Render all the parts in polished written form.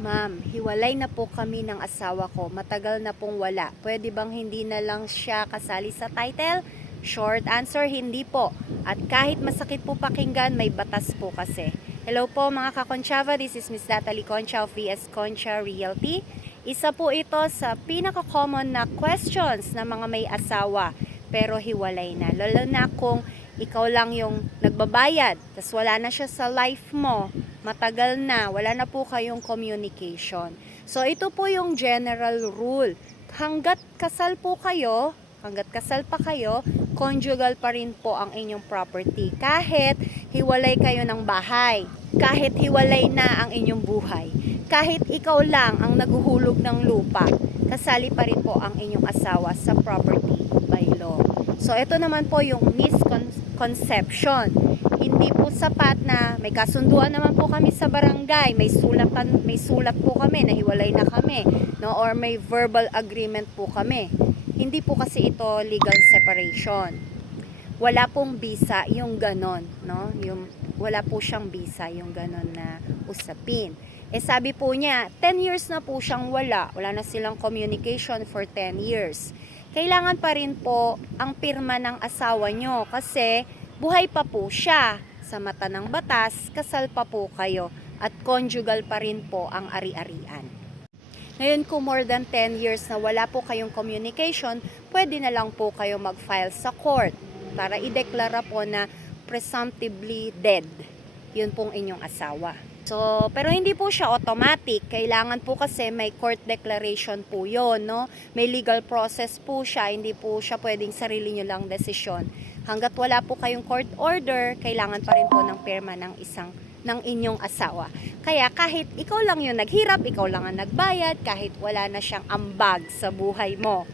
Ma'am, hiwalay na po kami ng asawa ko. Matagal na pong wala. Pwede bang hindi na lang siya kasali sa title? Short answer, hindi po. At kahit masakit po pakinggan, may batas po kasi. Hello po mga kakonchava, this is Miss Natalie Concha of VS Concha Realty. Isa po ito sa pinaka-common na questions ng mga may asawa pero hiwalay na. Lalo na kung ikaw lang yung nagbabayad, tas wala na siya sa life mo, matagal na, wala na po kayong communication. So ito po yung general rule. Hanggat kasal po kayo, hanggat kasal pa kayo, conjugal pa rin po ang inyong property. Kahit hiwalay kayo ng bahay, kahit hiwalay na ang inyong buhay, kahit ikaw lang ang naghuhulog ng lupa, kasali pa rin po ang inyong asawa sa property by law. So ito naman po yung misconception. Hindi po sapat na may kasunduan naman po kami sa barangay, may sulat po kami na hiwalay na kami, no, or may verbal agreement po kami. Hindi po kasi ito legal separation. Wala pong bisa yung ganon, no? Wala po siyang bisa yung ganon na usapin. Sabi po niya, 10 years na po siyang wala na silang communication for 10 years. Kailangan pa rin po ang pirma ng asawa nyo kasi buhay pa po siya. Sa mata ng batas, kasal pa po kayo at conjugal pa rin po ang ari-arian. Ngayon kung more than 10 years na wala po kayong communication, pwede na lang po kayo mag-file sa court para ideklara po na presumptively dead. Yun pong inyong asawa. So, pero hindi po siya automatic. Kailangan po kasi may court declaration po yun, no? May legal process po siya. Hindi po siya pwedeng sarili nyo lang desisyon. Hanggat wala po kayong court order, kailangan pa rin po ng pirma ng inyong asawa. Kaya kahit ikaw lang yung naghirap, ikaw lang ang nagbayad, kahit wala na siyang ambag sa buhay mo,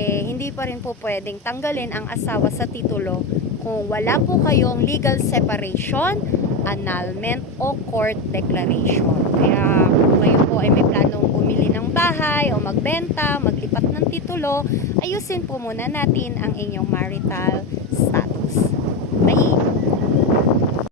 hindi pa rin po pwedeng tanggalin ang asawa sa titulo kung wala po kayong legal separation, annulment o court declaration. Kaya kung kayo po ay may planong bumili ng bahay o magbenta, maglipat ng titulo, ayusin po muna natin ang inyong marital status.